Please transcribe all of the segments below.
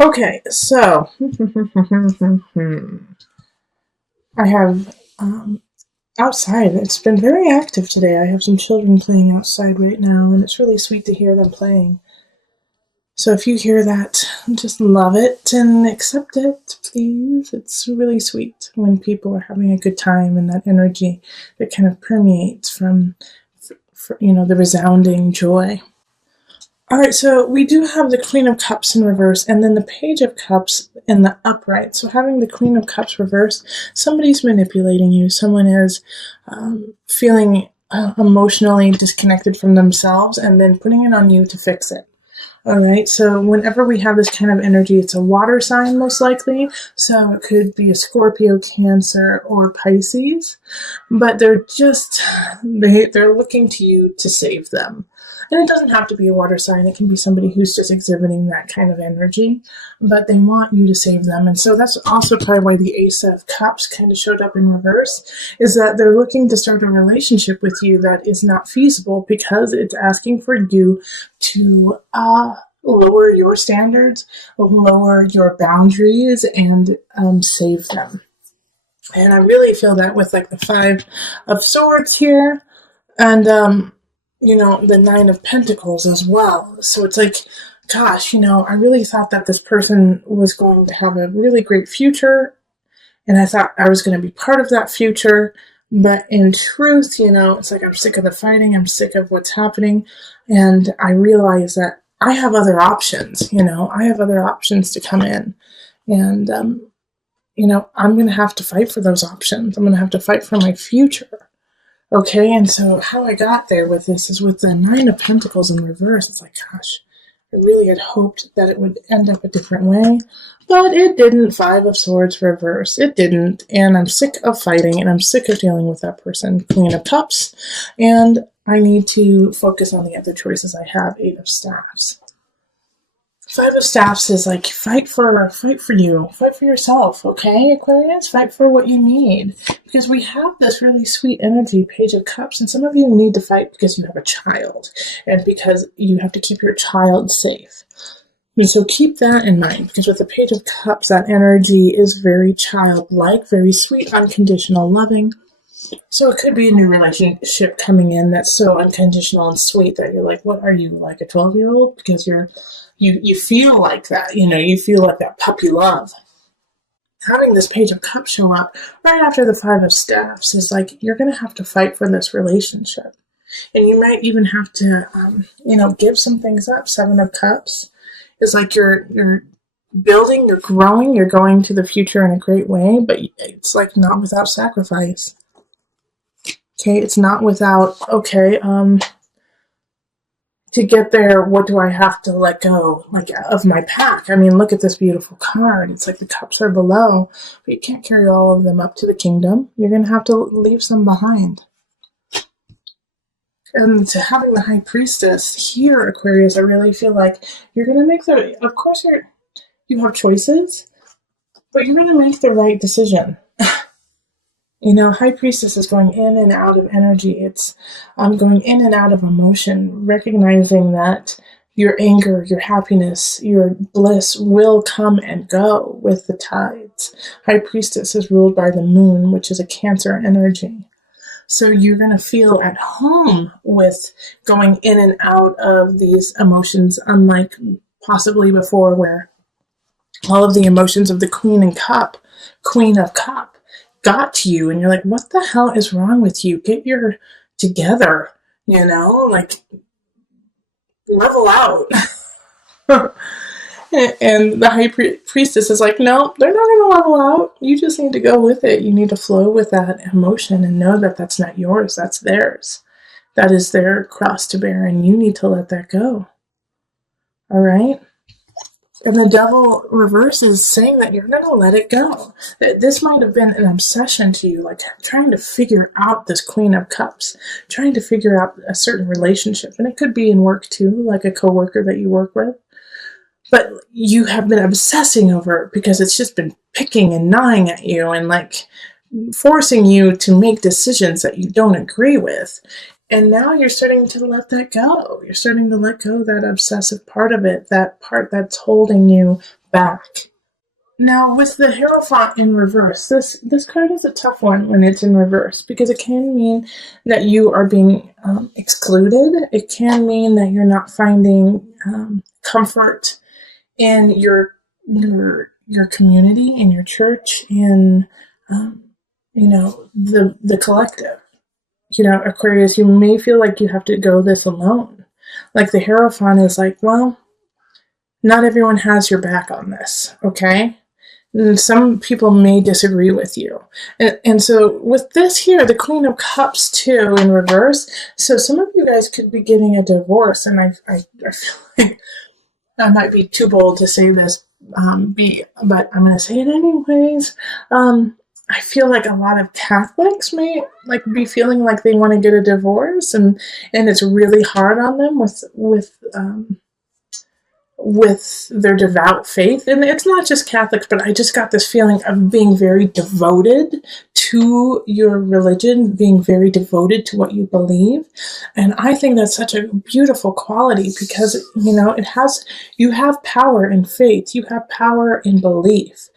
Okay, so I have outside. It's been very active today. I have some children playing outside right now, and it's really sweet to hear them playing. So if you hear that, just love it and accept it, please. It's really sweet when people are having a good time and that energy that kind of permeates from, the resounding joy. All right, so we do have the Queen of Cups in reverse and then the Page of Cups in the upright. So having the Queen of Cups reverse, somebody's manipulating you. Someone is feeling emotionally disconnected from themselves and then putting it on you to fix it. All right, so whenever we have this kind of energy, it's a water sign most likely. So it could be a Scorpio, Cancer, or Pisces, but they're looking to you to save them. And it doesn't have to be a water sign. It can be somebody who's just exhibiting that kind of energy, but they want you to save them. And so that's also probably why the Ace of Cups kind of showed up in reverse, is that they're looking to start a relationship with you that is not feasible because it's asking for you to lower your standards, lower your boundaries, and save them. And I really feel that with like the Five of Swords here, and the Nine of Pentacles as well. So it's like, gosh, I really thought that this person was going to have a really great future, and I thought I was going to be part of that future. But in truth, it's like I'm sick of the fighting. I'm sick of what's happening. And I realize that I have other options, I have other options to come in. And, I'm going to have to fight for those options. I'm going to have to fight for my future. Okay, and so how I got there with this is with the Nine of Pentacles in reverse. It's like, gosh, I really had hoped that it would end up a different way, but it didn't. Five of Swords reverse. It didn't, and I'm sick of fighting, and I'm sick of dealing with that person. Queen of Cups, and I need to focus on the other choices I have. Eight of Staffs. Five of Staffs is like, fight for you, fight for yourself, okay, Aquarius? Fight for what you need. Because we have this really sweet energy, Page of Cups, and some of you need to fight because you have a child, and because you have to keep your child safe. And so keep that in mind, because with the Page of Cups, that energy is very childlike, very sweet, unconditional, loving. So it could be a new relationship coming in that's so unconditional and sweet that you're like, what are you, like a 12-year-old? Because you feel like that, you feel like that puppy love. Having this Page of Cups show up right after the Five of Staffs is like, you're going to have to fight for this relationship. And you might even have to, give some things up. Seven of Cups is like you're building, you're growing, you're going to the future in a great way, but it's like not without sacrifice. Okay, it's not without, to get there, what do I have to let go, like, of my pack? I mean, look at this beautiful card. It's like the cups are below, but you can't carry all of them up to the kingdom. You're going to have to leave some behind. And to having the High Priestess here, Aquarius, I really feel like you're going to make of course you have choices, but you're going to make the right decision. High Priestess is going in and out of energy. It's going in and out of emotion, recognizing that your anger, your happiness, your bliss will come and go with the tides. High Priestess is ruled by the moon, which is a Cancer energy. So you're going to feel at home with going in and out of these emotions, unlike possibly before where all of the emotions of the Queen of Cup got to you and you're like, what the hell is wrong with you? Get your together, like level out. And the High Priestess is like, no, they're not going to level out. You just need to go with it. You need to flow with that emotion and know that that's not yours. That's theirs. That is their cross to bear, and you need to let that go. All right? And the Devil reverse is saying that you're going to let it go. This might have been an obsession to you, like trying to figure out this Queen of Cups, trying to figure out a certain relationship. And it could be in work too, like a coworker that you work with. But you have been obsessing over it because it's just been picking and gnawing at you and like forcing you to make decisions that you don't agree with. And now you're starting to let that go. You're starting to let go of that obsessive part of it, that part that's holding you back. Now, with the Hierophant in reverse, this card is a tough one when it's in reverse because it can mean that you are being excluded. It can mean that you're not finding comfort in your community, in your church, in the collective. Aquarius, you may feel like you have to go this alone. Like the Hierophant is like, well, not everyone has your back on this, okay? And some people may disagree with you. And so with this here, the Queen of Cups too in reverse, so some of you guys could be getting a divorce, and I feel like I might be too bold to say this, but I'm going to say it anyways. I feel like a lot of Catholics may be feeling like they want to get a divorce, and it's really hard on them with their devout faith. And it's not just Catholics, but I just got this feeling of being very devoted to your religion, being very devoted to what you believe. And I think that's such a beautiful quality because, you have power in faith, you have power in belief.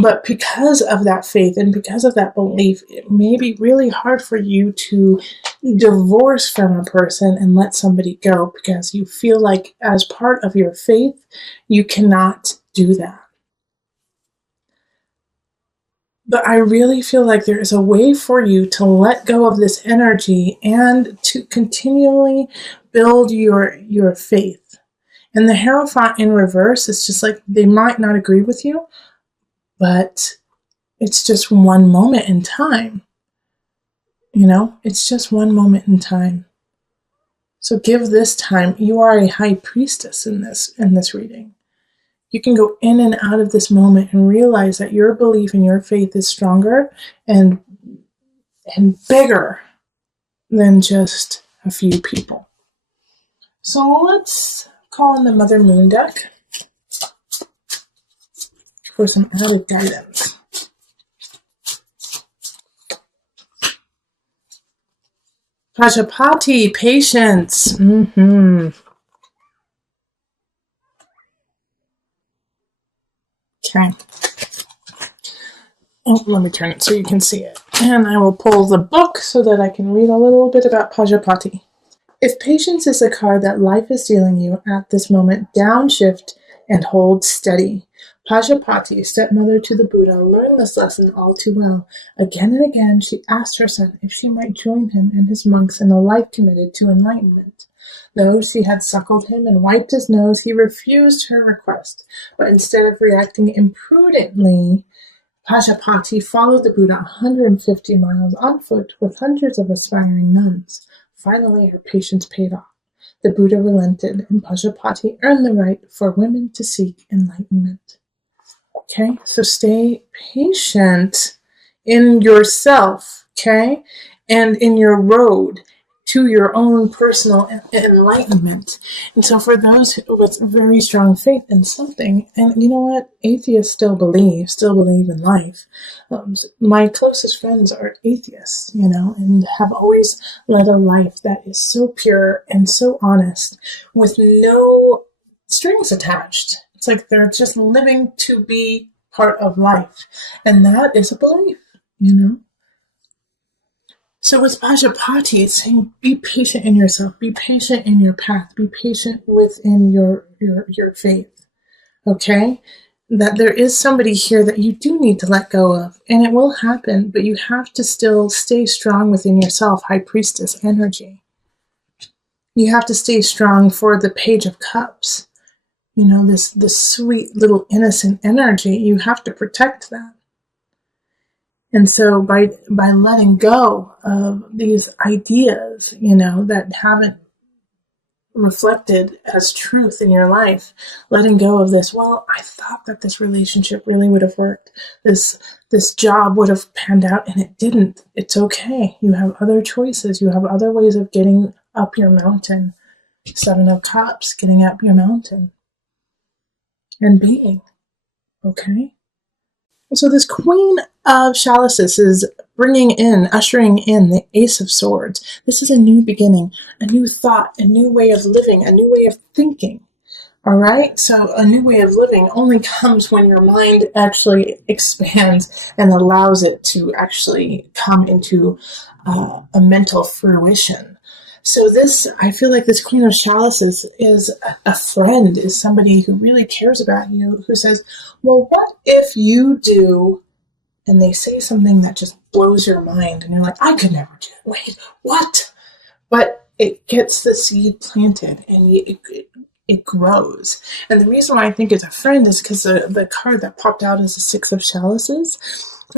But because of that faith and because of that belief, it may be really hard for you to divorce from a person and let somebody go because you feel like as part of your faith, you cannot do that. But I really feel like there is a way for you to let go of this energy and to continually build your faith. And the Hierophant in reverse is just like they might not agree with you, but it's just one moment in time. It's just one moment in time. So give this time. You are a high priestess in this reading. You can go in and out of this moment and realize that your belief and your faith is stronger and bigger than just a few people. So let's call in the Mother Moon deck for some added guidance. Pajapati, patience. Okay. Oh, let me turn it so you can see it. And I will pull the book so that I can read a little bit about Pajapati. If patience is the card that life is dealing you at this moment, downshift and hold steady. Pajapati, stepmother to the Buddha, learned this lesson all too well. Again and again, she asked her son if she might join him and his monks in a life committed to enlightenment. Though she had suckled him and wiped his nose, he refused her request. But instead of reacting imprudently, Pajapati followed the Buddha 150 miles on foot with hundreds of aspiring nuns. Finally, her patience paid off. The Buddha relented, and Pajapati earned the right for women to seek enlightenment. Okay, so stay patient in yourself, okay, and in your road to your own personal enlightenment. And so for those with very strong faith in something, and you know what, atheists still believe in life. My closest friends are atheists, and have always led a life that is so pure and so honest with no strings attached. It's like they're just living to be part of life. And that is a belief, So with Pajapati, it's saying be patient in yourself, be patient in your path, be patient within your faith. Okay? That there is somebody here that you do need to let go of, and it will happen, but you have to still stay strong within yourself, High Priestess energy. You have to stay strong for the Page of Cups. This sweet little innocent energy, you have to protect that. And so by letting go of these ideas, that haven't reflected as truth in your life, letting go of this, well, I thought that this relationship really would have worked. This job would have panned out, and it didn't. It's okay. You have other choices. You have other ways of getting up your mountain. Seven of Cups, getting up your mountain. And being, okay? So this Queen of Chalices is ushering in the Ace of Swords. This is a new beginning, a new thought, a new way of living, a new way of thinking. All right. So a new way of living only comes when your mind actually expands and allows it to actually come into a mental fruition. So I feel like this Queen of Chalices is a friend, is somebody who really cares about you, who says, well, what if you do, and they say something that just blows your mind, and you're like, I could never do it. Wait, what? But it gets the seed planted, and it grows. And the reason why I think it's a friend is because the card that popped out is the Six of Chalices.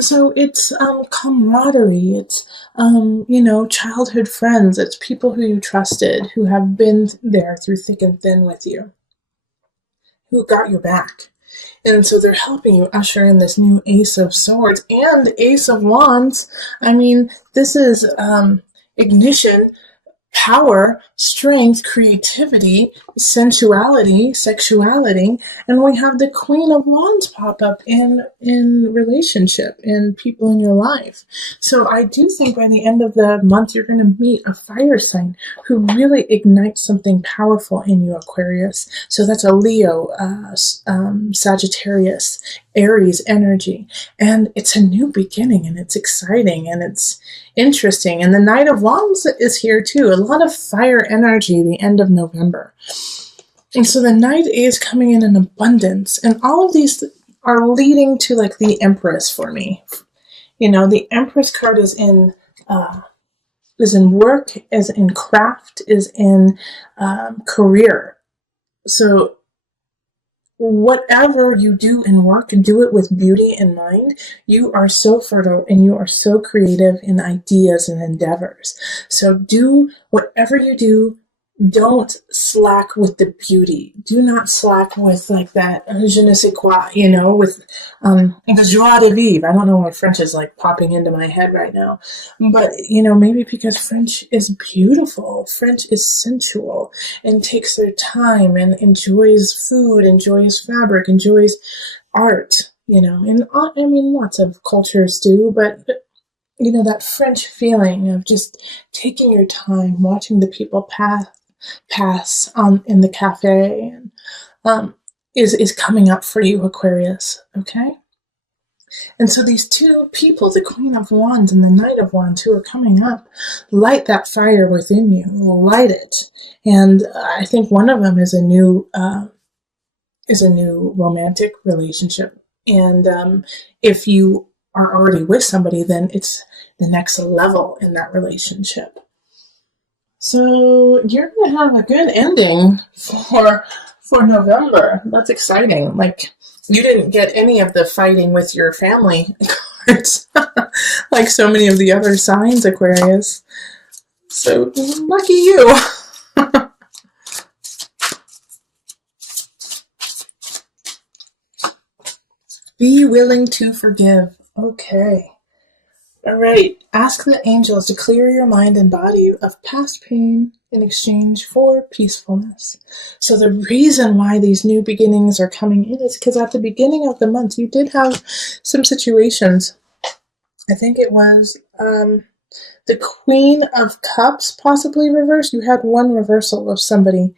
So it's camaraderie. It's childhood friends. It's people who you trusted, who have been there through thick and thin with you, who got your back. And so they're helping you usher in this new Ace of Swords and Ace of Wands. I mean, this is ignition, power, strength, creativity, sensuality, sexuality, and we have the Queen of Wands pop up in relationship, in people in your life. So I do think by the end of the month, you're going to meet a fire sign who really ignites something powerful in you, Aquarius. So that's a Leo, Sagittarius, Aries energy. And it's a new beginning, and it's exciting, and it's interesting. And the Knight of Wands is here too. A lot of fire energy the end of November. And so the Knight is coming in abundance. And all of these are leading to like the Empress for me. You know, the Empress card is in work, is in craft, is in career. So whatever you do in work, do it with beauty in mind. You are so fertile and you are so creative in ideas and endeavors. So do whatever you do. Don't slack with the beauty. Do not slack with like that je ne sais quoi, with the joie de vivre. I don't know why French is like popping into my head right now. But, maybe because French is beautiful. French is sensual and takes their time and enjoys food, enjoys fabric, enjoys art, and I mean, lots of cultures do, but that French feeling of just taking your time, watching the people pass in the cafe, and is coming up for you, Aquarius. Okay. And so these two people, the Queen of Wands and the Knight of Wands, who are coming up, light that fire within you, light it. And I think one of them is a new romantic relationship. And if you are already with somebody, then it's the next level in that relationship. So you're going to have a good ending for November. That's exciting. Like, you didn't get any of the fighting with your family cards like so many of the other signs, Aquarius. So lucky you. Be willing to forgive. Okay. All right. Ask the angels to clear your mind and body of past pain in exchange for peacefulness. So the reason why these new beginnings are coming in is because at the beginning of the month, you did have some situations. I think it was the Queen of Cups possibly reversed. You had one reversal of somebody.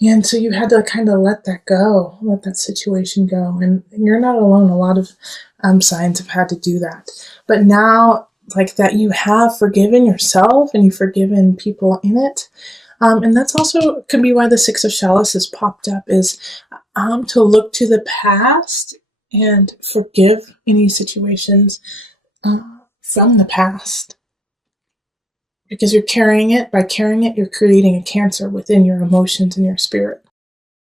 And so you had to kind of let that go, let that situation go. And you're not alone. A lot of signs have had to do that. But now, like that, you have forgiven yourself and you've forgiven people in it. And that's also could be why the Six of Chalices popped up, is to look to the past and forgive any situations from the past. Because you're carrying it. By carrying it, you're creating a cancer within your emotions and your spirit.